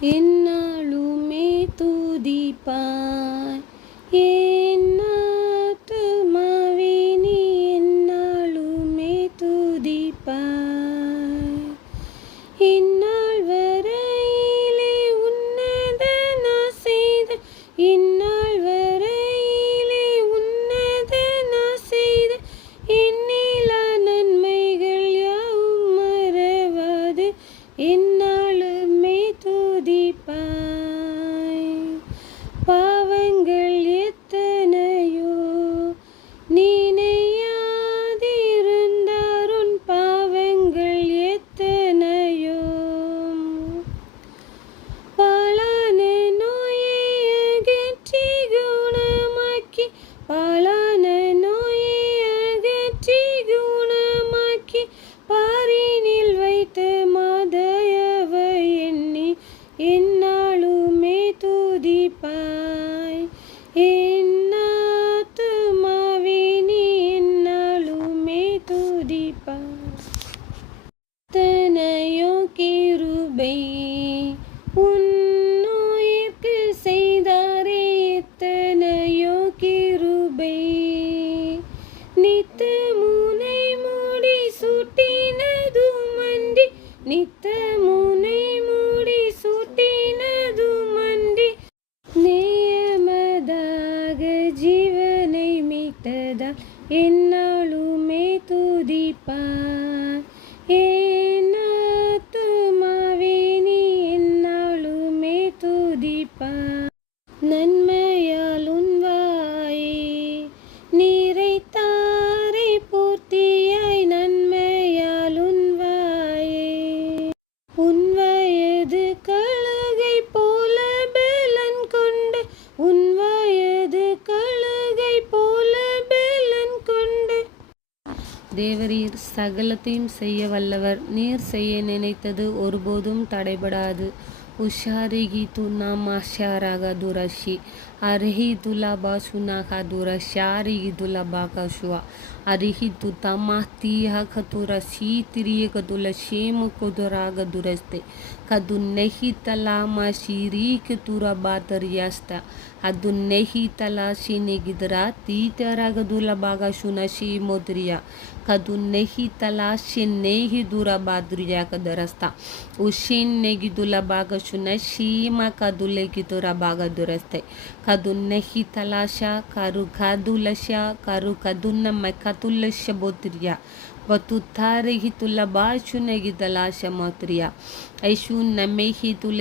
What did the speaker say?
என்னாலுமே துதிப்பாய். என்னாத்துமாவே நீ என்னாலுமே துதிப்பாய். இந்நாள் வரையிலே உன்னத நான் செய்த இந்நாள் வரையிலே உன்னத நான் செய்த என்னில நன்மைகள் யாவும் மறவாது. என்னாலுமே துதிப்பாய் பாவங்கள் எத்தனையோ நினையாதிருந்தாருன் பாவங்கள் எத்தனையோ. பாலான நோயை அகற்றி குணமாக்கி பாலான যদি పాయ్ ఎన్నాత్మవిని ఎన్నాలు మే తుదిపాయ్ తనయో కిరుబై மீட்டதால் என்னாலுமே துதிப்பார் ஏனாத்துமாவே நீ என்னாலுமே துதிப்பார் நன்மை தேவரீர் சகலத்தையும் செய்ய வல்லவர். நீர் செய்ய நினைத்தது ஒருபோதும் தடைபடாது. ಹುಷಾರಿಗಿ ಹುಷಾರಿಗಿತು ನಮ್ಮ ಶಾರಾಗದು ರಶಿ ಅರ್ಹಿತು ಲಭ ಸುನಹದು ರಶಾರಿಗಿದು ಲಭ ಕಶುವ. ಅರ್ಹಿತು ತಮ್ಮ ತೀಹ ಕತು ರಶಿ ತಿರಿಯ ಕದುಲ ಶೇಮ ಕುದುರಾಗ ದುರಸ್ತೆ. ಕದು ನೆಹಿ ತಲಾಮ ಶಿರೀಕ ತುರ ಬಾತರ್ಯಾಸ್ತ. ಅದು ನೆಹಿ ತಲಾ ಶಿನಿಗಿದ್ರ ತೀತರಾಗದುಲ ಭಾಗ ಶುನ ಶಿ ಮೋದ್ರಿಯ ಕದು ನೆಹಿ ತಲಾ ಶಿನ್ನೇಹಿ ದೂರ ಬಾದ್ರಿಯ ಕದರಸ್ತ ಉಶಿನ್ ನೆಗಿದುಲ ಭಾಗ ಶುನ ಶೀಮ ಕದುಲೆಗಿ ದುರ ಬಾಗ ದುರಸ್ತೆ ಕದು ನೆಹಿ ತಲಾಶ ಕರು ಕದುಲಶ ಕರು ಕದುನ್ನ ಮೆಕತುಲಶ ಬೋದ್ರಿಯ ವತುತ್ತಾರೆಗಿ ತುಲಬಾ ಶುನೆಗಿ ದಲಾಶ ಮೊತ್ರಿಯ ಐಶು ನಮೆಹಿ ತುಲೆ